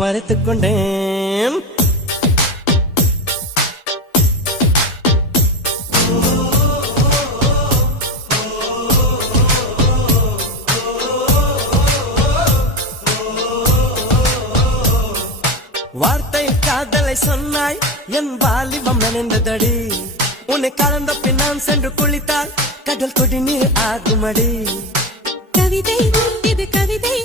மறைத்துக் கொண்டேன். வார்த்தை காதலை சொன்னாய், என் வாலிபம் நனைந்ததடி. உன்னை கலந்த பின் நான் சென்று குளித்தால் கடல் கொடி நீர் ஆகுமடி. கவிதை இது கவிதை